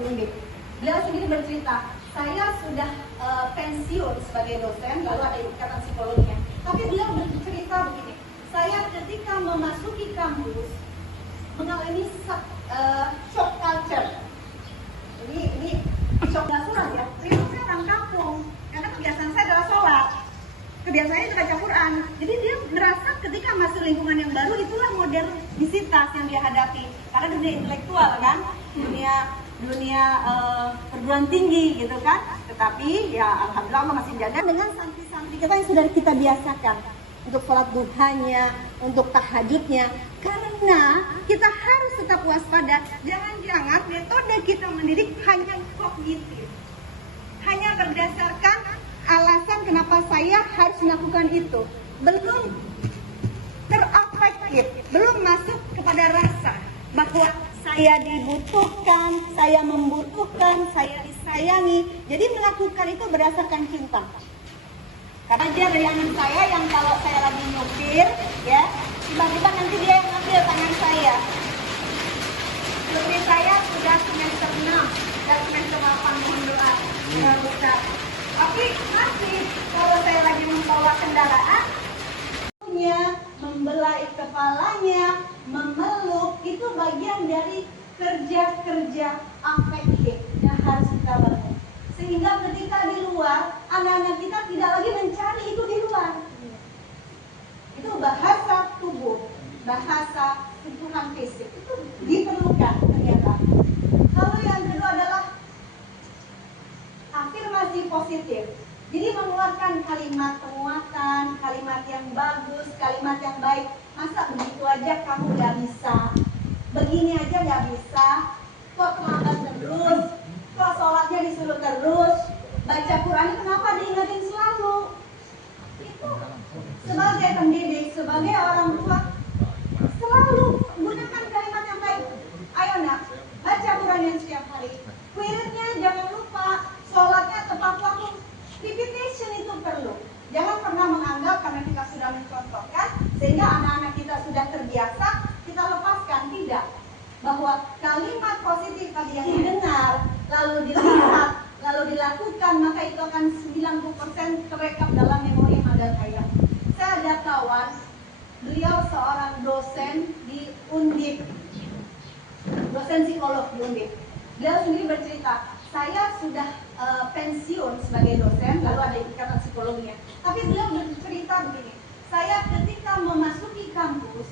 di Undip. Beliau sendiri bercerita, saya sudah pensiun sebagai dosen, lalu ada ikatan psikologinya. Tapi beliau bercerita begini, saya ketika memasuki kampus mengalami shock culture. Ini shock culture ya. Memang saya orang kampung, karena kebiasaan saya adalah sholat. Kebiasaannya itu baca Quran. Jadi dia merasa ketika masuk lingkungan yang baru itulah modernisitas yang dia hadapi. Karena dunia intelektual kan, dunia perguruan tinggi gitu kan. Tetapi ya alhamdulillah Allah masih jaga dengan santri-santri kita yang sudah kita biasakan untuk sholat duhanya, untuk tahajudnya. Karena kita harus tetap waspada. Jangan-jangan metode kita mendidik hanya kognitif, hanya berdasarkan alasan kenapa saya harus melakukan itu, belum terafektif, belum masuk kepada rasa bahwa saya dibutuhkan, saya membutuhkan, saya disayangi. Jadi melakukan itu berdasarkan cinta. Karena dia dari anak saya yang kalau saya lagi nyupir, ya tiba-tiba nanti dia yang ngambil tangan saya. Putri saya sudah semester 6 dan semester 8 mohon doa buka. Tapi masih kalau saya lagi membawa kendaraan, membelai kepalanya, memeluk, itu bagian dari kerja-kerja afektif yang harus kita bangun. Sehingga ketika di luar, anak-anak kita tidak lagi mencari itu di luar. Itu bahasa tubuh, bahasa sentuhan fisik, itu diperlukan ternyata. Lalu yang kedua adalah afirmasi positif. Jadi mengeluarkan kalimat penguatan, kalimat yang bagus, kalimat yang baik. Masa begitu aja kamu gak bisa, begini aja gak bisa, kok terlambat terus, kok sholatnya disuruh terus, baca Quran kenapa diingetin selalu. Itu sebagai pendidik, sebagai orang tua, selalu gunakan kalimat yang baik. Ayo nak, baca Quran yang setiap hari, wiridnya jangan lupa, sholatnya tepat waktu. Repetition itu perlu. Jangan pernah menganggap karena kita sudah mencontohkan sehingga anak-anak kita sudah terbiasa, kita lepaskan. Tidak. Bahwa kalimat positif tadi yang didengar, lalu dilihat, lalu dilakukan, maka itu akan 90% terekam dalam memori madal kaya. Saya ada kawan, beliau seorang dosen di Undip, dosen psikolog di Undip. Beliau sendiri bercerita, saya sudah pensiun sebagai dosen, lalu ada ikatan psikologinya. Tapi beliau bercerita begini, saya ketika memasuki kampus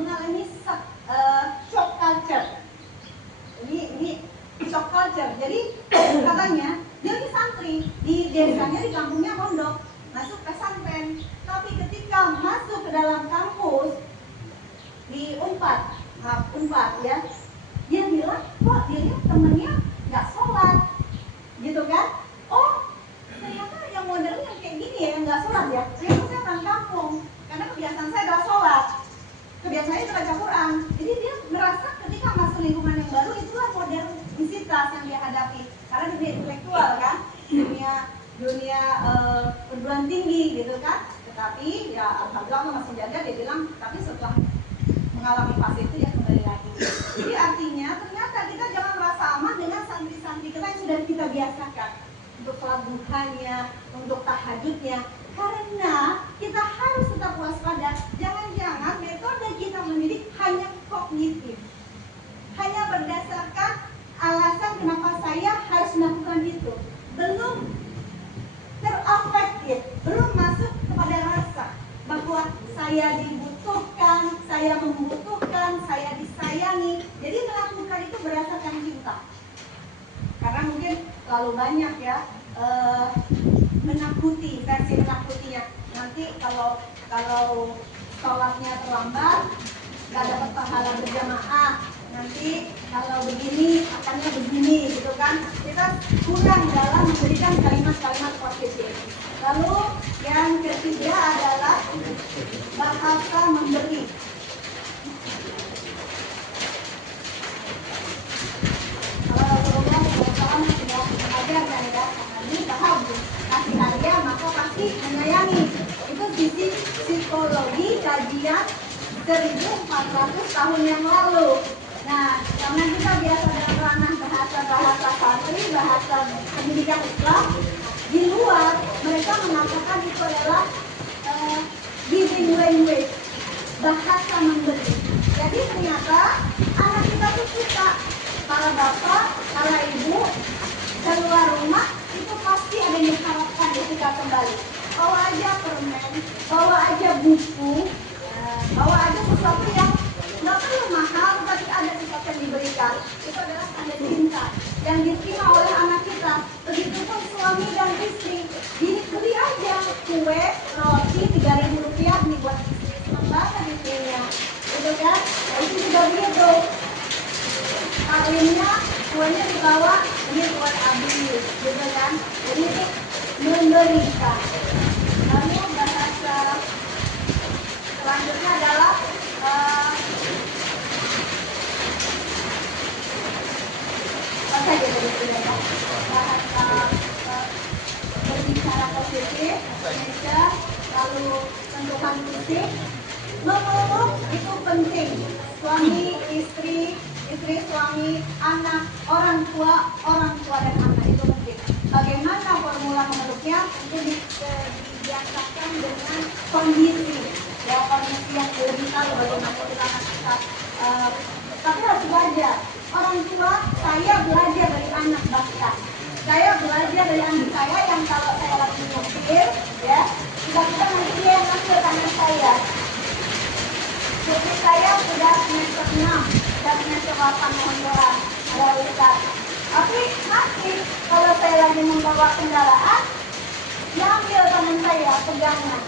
mengalami shock culture. Ini shock culture. Jadi katanya dia ini santri di desanya, di kampungnya pondok, masuk pesantren. Tapi ketika masuk ke dalam kampus di Unpad ya, dia bilang, kok dia lihat temennya nggak sholat, gitu kan? Oh, ternyata yang modern yang kayak gini ya, yang nggak sholat ya. Ternyata saya orang kampung, karena kebiasaan saya adalah sholat. Kebiasaannya itu baca Quran. Jadi dia merasa ketika masuk lingkungan yang baru itulah modernisitas yang dia hadapi. Karena dunia intelektual kan, dunia perguruan tinggi gitu kan. Tetapi ya alhamdulillah Allah masih jaga, dia bilang, tapi setelah mengalami fase itu ya kembali lagi. Jadi artinya ternyata kita jangan merasa aman dengan santri-santri kita yang sudah kita biasakan untuk sholat duhanya, untuk tahajudnya. Karena kita harus tetap waspada. Jangan-jangan metode kita mendidik hanya kognitif, hanya berdasarkan alasan kenapa saya harus melakukan itu, belum terafektif, belum masuk kepada rasa bahwa saya dibutuhkan, saya membutuhkan, saya disayangi. Jadi melakukan itu berdasarkan cinta. Karena mungkin terlalu banyak ya menakuti, versi menakutinya. Nanti kalau sholatnya terlambat, nggak dapat pahala berjamaah. Nanti kalau begini, akannya begini, gitu kan? Kita kurang dalam memberikan kalimat-kalimat positif. Lalu yang ketiga adalah bahasa memberi. Kalau Rasulullah SAW sudah mengajarkan ya, ini paham kasih hadiah maka pasti menyayangi. Itu sisi psikologi kajian 1400 tahun yang lalu. Nah, karena kita biasa dalam ranah bahasa santri, bahasa pendidikan Islam, di luar mereka mengatakan itu adalah giving language, bahasa memberi. Jadi ternyata anak kita tuh suka, para bapak, para ibu, keluar rumah itu pasti ada yang diharapkan ketika kembali. Bawa aja permen, bawa aja buku, bawa aja sesuatu yang nggak perlu mahal, tapi ada sesuatu yang diberikan. Itu adalah tanda cinta yang diterima oleh anak kita. Begitupun suami dan istri, beli aja kue, roti, 3.000 rupiah nih buat istri. Senang banget istrinya, gitu kan? Nah, itu juga begitu. Taklimnya, kuenya dibawa, ini buat abi, gitu kan? Jadi itu memberikan. Lalu bahasa selanjutnya adalah apa saja tadi sudah ya? Bahasa berbicara positif, Indonesia, lalu sentuhan fisik, memeluk itu penting. Suami, istri, suami, anak, orang tua dan anak itu penting. Bagaimana formula memeluknya? Itu dibiasakan dengan kondisi, ya kondisi yang lebih tahu bagaimana kita anak. Tapi harus belajar. Orang tua, saya belajar dari anak bahkan. Saya belajar dari anak saya yang kalau saya lagi nyopir, ya, tiba-tiba nanti dia yang ngambil tangan saya. Jadi saya sudah semester 6 dan semester 8 mohon doa, ada Ustaz. Tapi masih kalau saya lagi membawa kendaraan, dia ambil tangan saya, pegangan.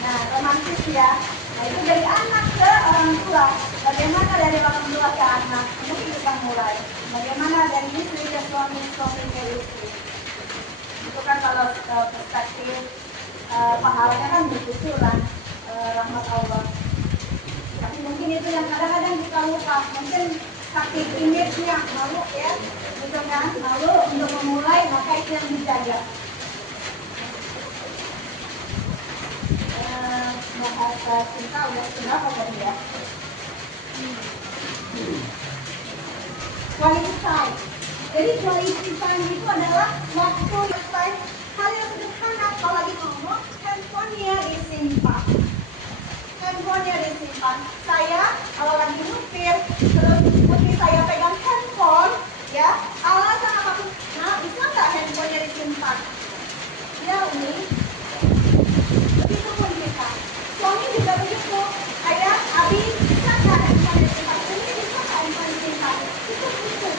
Nah, romantis ya. Nah, itu dari anak ke orang tua. Bagaimana dari orang tua ke anak? Mungkin kita mulai. Bagaimana dari istri ke suami ke istri. Itu kan kalau perspektif pahalanya kan bersusulan, rahmat Allah. Tapi mungkin itu yang kadang-kadang kita lupa. Mungkin saking image-nya malu ya, gitu kan? Malu untuk memulai, maka itu yang dijaga. Bahasa cinta udah seberapa tadi ya? Quality time. Jadi quality time itu adalah waktu time, hal yang sederhana. Kalau lagi ngomong, handphonenya disimpan. Saya kalau lagi nyupir, terus putri saya pegang handphone, ya, alasan apapun, nah bisa nggak handphonenya disimpan? Ya Umi, begitu pun kita. Suami juga begitu. Ayah, Abi, bisa nggak handphone disimpan? Umi, bisa nggak handphone disimpan? Itu.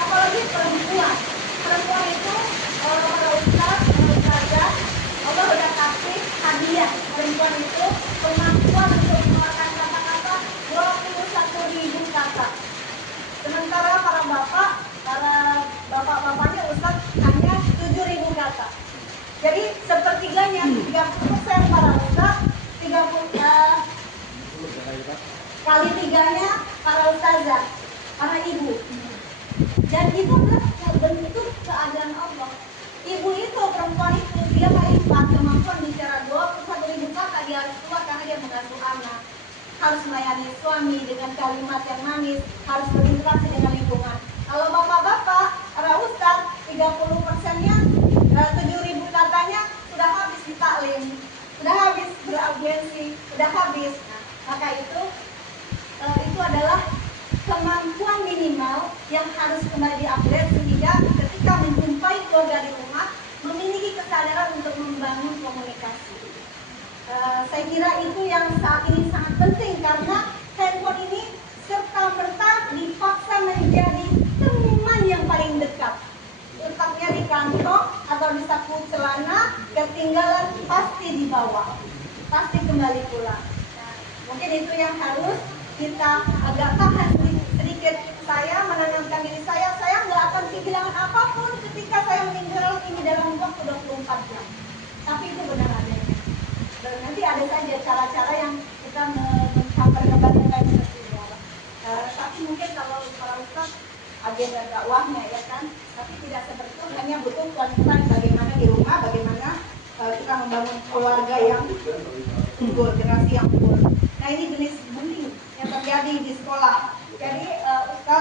Apalagi perempuan. Perempuan itu pada ustazah, Allah udah kasih hadiah. Perempuan itu kemampuan untuk mengeluarkan kata-kata 21.000 kata. Sementara para bapak-bapaknya ustaz hanya 7.000 kata. Jadi sepertiganya, 30% para ustaz, 30 kali tiganya para ustazah, para ibu. Dan itu adalah bentuk keadaan Allah. Ibu itu, perempuan itu, dia paling kemampuan bicara 21.000 kata, dia harus kuat karena dia mengasuh anak, harus melayani suami dengan kalimat yang manis, harus berinteraksi dengan lingkungan. Kalau bapak-bapak, para ustaz, 30%-nya 7.000 katanya sudah habis di taklim, sudah habis beraudiensi, sudah habis. Nah, maka itu adalah kemampuan minimal yang harus kembali di-upgrade sehingga ketika menjumpai keluarga di rumah memiliki kesadaran untuk membangun komunikasi. Saya kira itu yang saat ini sangat penting karena handphone ini serta-merta dipaksa menjadi teman yang paling dekat. Letaknya di kantong atau di saku celana, ketinggalan pasti dibawa, pasti kembali pulang. Nah, mungkin itu yang harus kita agak tahan sedikit. Saya menanamkan diri saya nggak akan kehilangan apapun ketika saya meninggal ini dalam waktu 24 jam. Tapi itu benar adanya. Dan nanti ada saja cara-cara yang kita mencapai kebaikan seperti itu. Tapi mungkin kalau para ustaz agenda dakwahnya ya kan, tapi tidak seperti itu, hanya butuh kualitas bagaimana di rumah, bagaimana kita membangun keluarga yang unggul, generasi yang unggul. Nah ini jenis bullying yang terjadi di sekolah. Jadi ustaz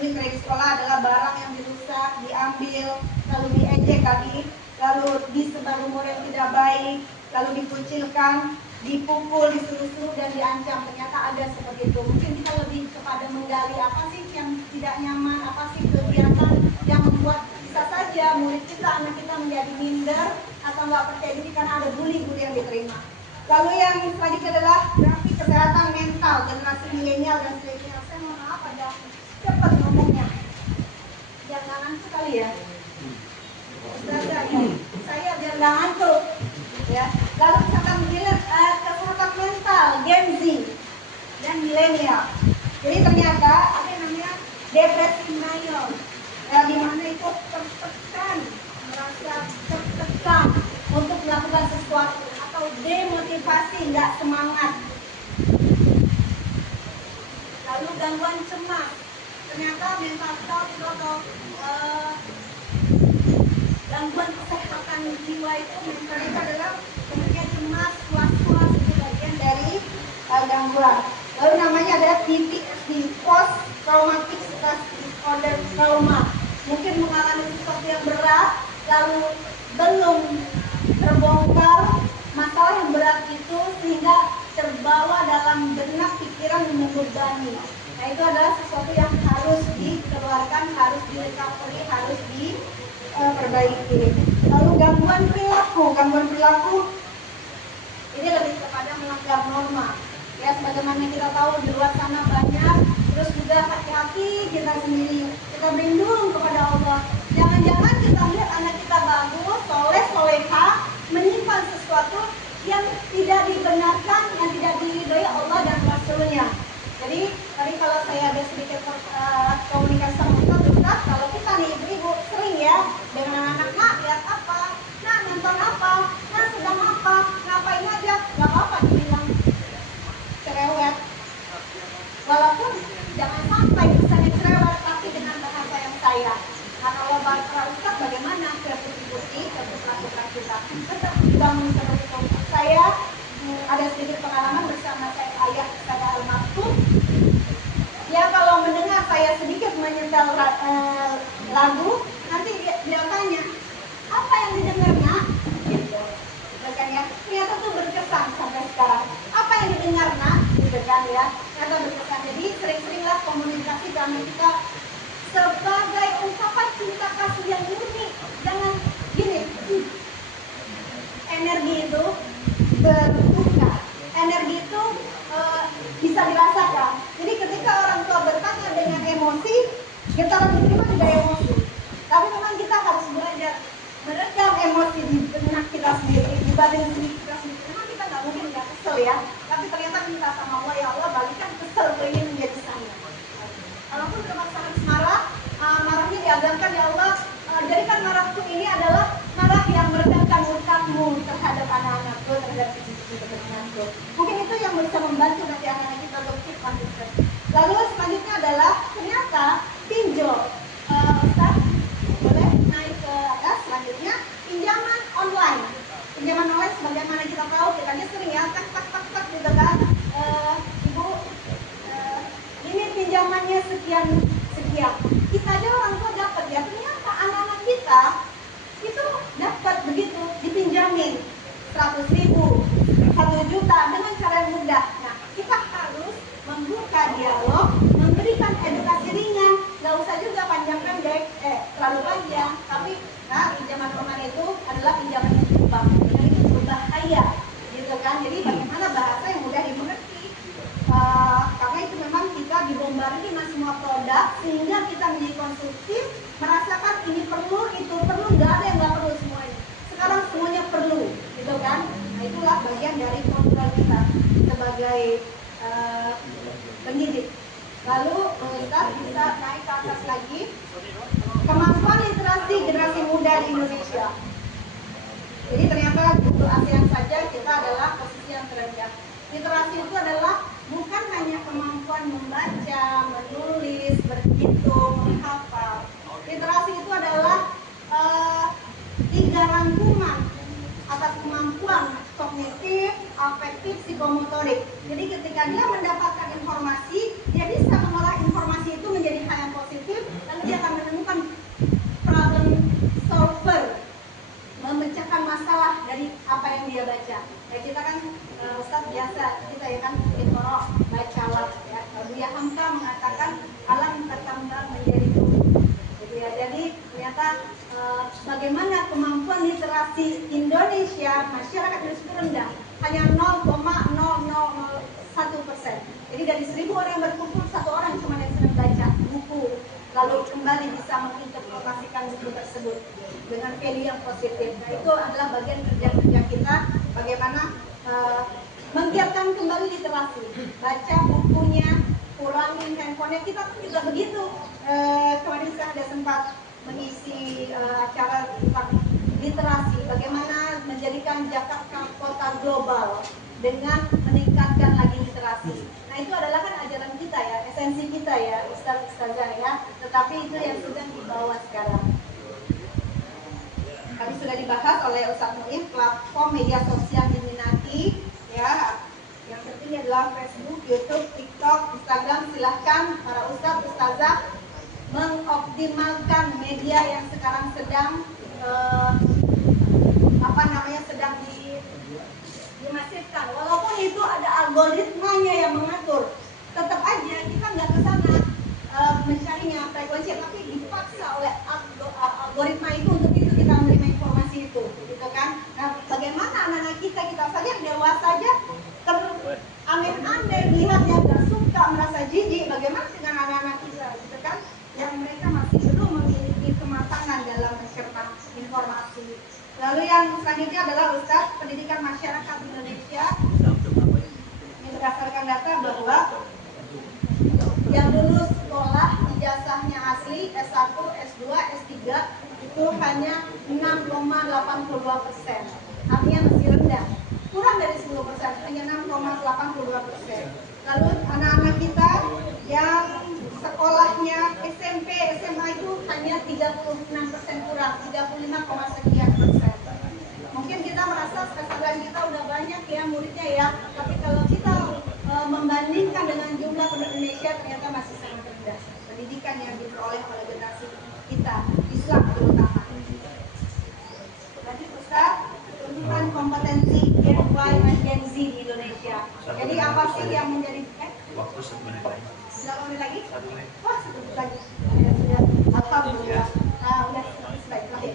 mungkin kredit sekolah adalah barang yang dirusak, diambil, lalu diejek tadi, lalu disebar rumor yang tidak baik, lalu dikucilkan, dipukul, disuruh-suruh dan diancam. Ternyata ada seperti itu. Mungkin kita lebih kepada menggali apa sih yang tidak nyaman, apa sih kegiatan yang membuat bisa saja murid kita, anak kita menjadi minder atau nggak percaya diri karena ada bully-bully yang diterima. Lalu yang selanjutnya adalah grafik kesehatan mental generasi milenial dan zilenial. Saya mohon maaf ada cepat ngomongnya, jangan sekali ya. Ustazah ini saya biar nggak ngantuk ya. Lalu kesehatan mental Gen Z dan milenial. Jadi ternyata ada yang namanya depresi mayor, di mana itu tertekan, merasa tertekan untuk melakukan sesuatu atau demotivasi, nggak semangat. Lalu gangguan cemas, ternyata mental health itu atau gangguan kesehatan jiwa itu mental itu adalah kemudian cemas, was-was, itu bagian dari gangguan. Lalu namanya adalah PTSD, Post Traumatic Stress Disorder, trauma. Mungkin mengalami sesuatu yang berat, lalu belum terbongkar masalah yang berat itu sehingga terbawa dalam benak pikiran yang membebani. Nah itu adalah sesuatu yang harus dikeluarkan, harus di-recovery, harus diperbaiki. Lalu gangguan perilaku ini lebih kepada melanggar norma. Ya sebagaimana kita tahu di luar sana banyak, terus juga hati-hati kita sendiri, kita berlindung kepada Allah. Jangan-jangan kita lihat anak kita bagus, soleh, soleha, menyimpan sesuatu yang tidak dibenarkan, yang tidak diridhoi Allah dan Rasulnya. Jadi tadi kalau saya ada sedikit komunikasi sama Ustaz, kalau kita nih ibu-ibu sering ya dengan anak-anak, nak lihat apa, nak nonton apa, nak sedang apa, ngapain aja, nggak apa-apa dibilang cerewet. Walaupun jangan sampai misalnya cerewet tapi dengan bahasa yang sayang. Nah kalau bahasa Ustaz bagaimana ke putih-putih, ke pelaku-pelaku kita tetap dibangun seperti itu. Saya ada sedikit pengalaman bersama saya ayah saya almarhum. Ya kalau mendengar saya sedikit menyetel lagu, nanti dia tanya, apa yang didengar nak? Gitu. Kan ya, ternyata tuh berkesan sampai sekarang. Apa yang didengar nak? Gitu kan ya, ternyata berkesan. Jadi sering-seringlah komunikasi kami kita sebagai ungkapan cinta kasih yang murni. Jangan gini, energi itu bertukar. Energi itu bisa dirasakan. Jadi ketika orang tua bertanya dengan emosi, kita lebih terima juga emosi. Tapi memang kita harus belajar meredam emosi di benak kita sendiri, di batin sendiri kita sendiri. Memang kita nggak mungkin nggak kesel ya. Tapi ternyata minta sama Allah, ya Allah balikan kesel ke ini menjadi sayang. Walaupun terpaksa marah, marahnya diagamkan ya Allah. Jadikan marahku ini adalah marah yang meredamkan murkamu terhadap anak-anakku, terhadap cucu-cucu keturunanku. Mungkin itu yang bisa membantu nanti anak-anak kita untuk konsisten. Lalu selanjutnya adalah ternyata pinjol. Ustaz, boleh naik ke atas. Selanjutnya pinjaman online. Pinjaman online sebagaimana kita tahu, kita aja sering ya tak gitu kan. Ibu, ini pinjamannya sekian. Kita aja orang tua dapat ya. Ternyata anak-anak kita itu dapat begitu dipinjamin 100.000, 1 juta dengan cara yang mudah. Nah, kita harus membuka dialog, memberikan edukasi ringan, nggak usah juga panjang pendek, terlalu panjang. Tapi, nah pinjaman online itu adalah pinjaman yang berubah, dan itu berbahaya, gitu kan? Jadi bagaimana bahasa yang mudah dimengerti? Karena itu memang kita dibombardir dengan semua produk sehingga kita menjadi konsumtif, merasakan ini perlu, itu perlu, nggak ada yang nggak perlu semuanya. Sekarang semuanya perlu, gitu kan? Nah itulah bagian dari kontrol kita sebagai pendidik. Lalu kita bisa naik ke atas lagi. Kemampuan literasi generasi muda di Indonesia. Jadi ternyata untuk ASEAN saja kita adalah posisi yang terendah. Literasi itu adalah bukan hanya kemampuan membaca, menulis, berhitung, menghafal. Literasi itu adalah 3 rangkuman atas kemampuan kognitif, afektif, psikomotorik. Jadi ketika dia mendapatkan informasi, dia bisa mengolah informasi itu menjadi hal yang positif, lalu dia akan menemukan problem solver, memecahkan masalah dari apa yang dia baca. Ya kita kan Ustaz biasa kita ya kan Iqra bacalah ya. Buya Hamka mengatakan alam berkembang menjadi tumbuh. Jadi ternyata bagaimana kemampuan literasi Indonesia masyarakat Indonesia rendah, hanya 0,0001%. Jadi dari 1000 orang yang berkumpul, 1 orang cuma yang sedang baca buku, lalu kembali bisa menginterpretasikan buku tersebut dengan value yang positif. Nah itu adalah bagian kerja-kerja kita, bagaimana menggiatkan kembali literasi, baca bukunya, kurangin handphonenya. Kita pun juga begitu. Kemarin saya ada sempat mengisi acara tentang literasi, bagaimana menjadikan Jakarta kota global dengan meningkatkan lagi literasi. Nah itu adalah kan ajaran kita ya, esensi kita ya, Ustazah ya. Tetapi itu yang sedang dibawa sekarang. Tadi sudah dibahas oleh Ustaz Muin, platform media sosial diminati ya. Yang penting adalah Facebook, YouTube, TikTok, Instagram. Silahkan para ustaz, ustazah mengoptimalkan media yang sekarang sedang sedang dimasifkan. Walaupun itu ada algoritmanya yang mengatur, tetap aja kita nggak ke sana mencarinya frekuensi, tapi dipaksa oleh algoritma itu, untuk itu kita menerima informasi itu, gitu kan? Nah, bagaimana anak-anak kita saja yang dewasa aja aneh-aneh lihatnya, gak suka, merasa jijik. Bagaimana dengan anak-anak kita, gitu kan? Yang mereka masih belum memiliki kematangan dalam mencerna informasi. Lalu yang selanjutnya adalah Ustaz, pendidikan masyarakat Indonesia. Ini berdasarkan data bahwa yang lulus sekolah ijazahnya asli S1, S2, S3 itu hanya 6,82%. Artinya masih rendah, kurang dari 10%, hanya 6,82%. Lalu anak-anak kita yang sekolahnya SMP, SMA itu hanya 36% kurang, 35,sekian%. Mungkin kita merasa kesadaran kita udah banyak ya muridnya ya, tapi kalau kita membandingkan dengan jumlah penduduk Indonesia, ternyata masih sangat rendah pendidikan yang diperoleh oleh generasi kita, Islam terutama. Tadi Ustaz, tuntutan kompetensi Gen Y dan Gen Z di Indonesia. Jadi apa sih yang menjadi waktu 1 menit lagi? 1 menit lagi? 1 menit. Wah, 1 menit lagi. Sudah. Alhamdulillah. Nah, udah baik lagi.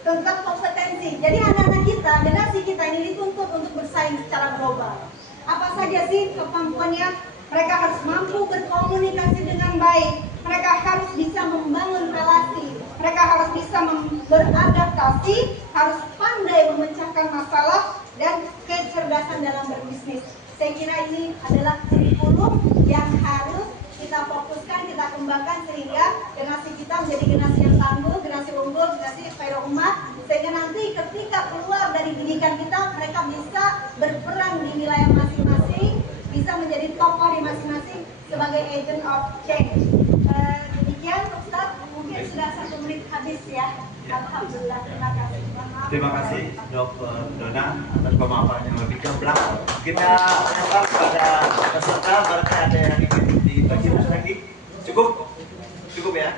Tentang kompetensi. Jadi anak-anak kita, generasi kita ini dituntut untuk bersaing secara global. Apa saja sih kemampuannya? Mereka harus mampu berkomunikasi dengan baik. Mereka harus bisa membangun relasi. Mereka harus bisa beradaptasi, harus pandai memecahkan masalah, dan kecerdasan dalam berbisnis. Saya kira ini adalah kurikulum yang harus kita fokuskan, kita kembangkan, sehingga generasi kita menjadi generasi yang tangguh, generasi unggul, generasi khairul ummah, sehingga nanti ketika keluar dari pendidikan kita, mereka bisa berperan di wilayah masing-masing, bisa menjadi tokoh di masing-masing sebagai agent of change. Demikian Ustaz, mungkin sudah 1 menit habis ya. Alhamdulillah, terima kasih. Terima kasih Dr. Dona atas pemaparan yang lebih gamblang. Kita menyapa kepada peserta, barangkali ada yang ingin diperjelas lagi. Cukup ya.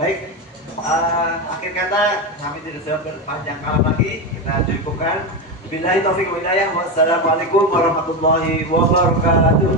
Baik. Akhir kata, kami tidak bisa berpanjang kalam lagi. Kita cukupkan. Billahi taufiq wal hidayah. Wassalamualaikum warahmatullahi wabarakatuh.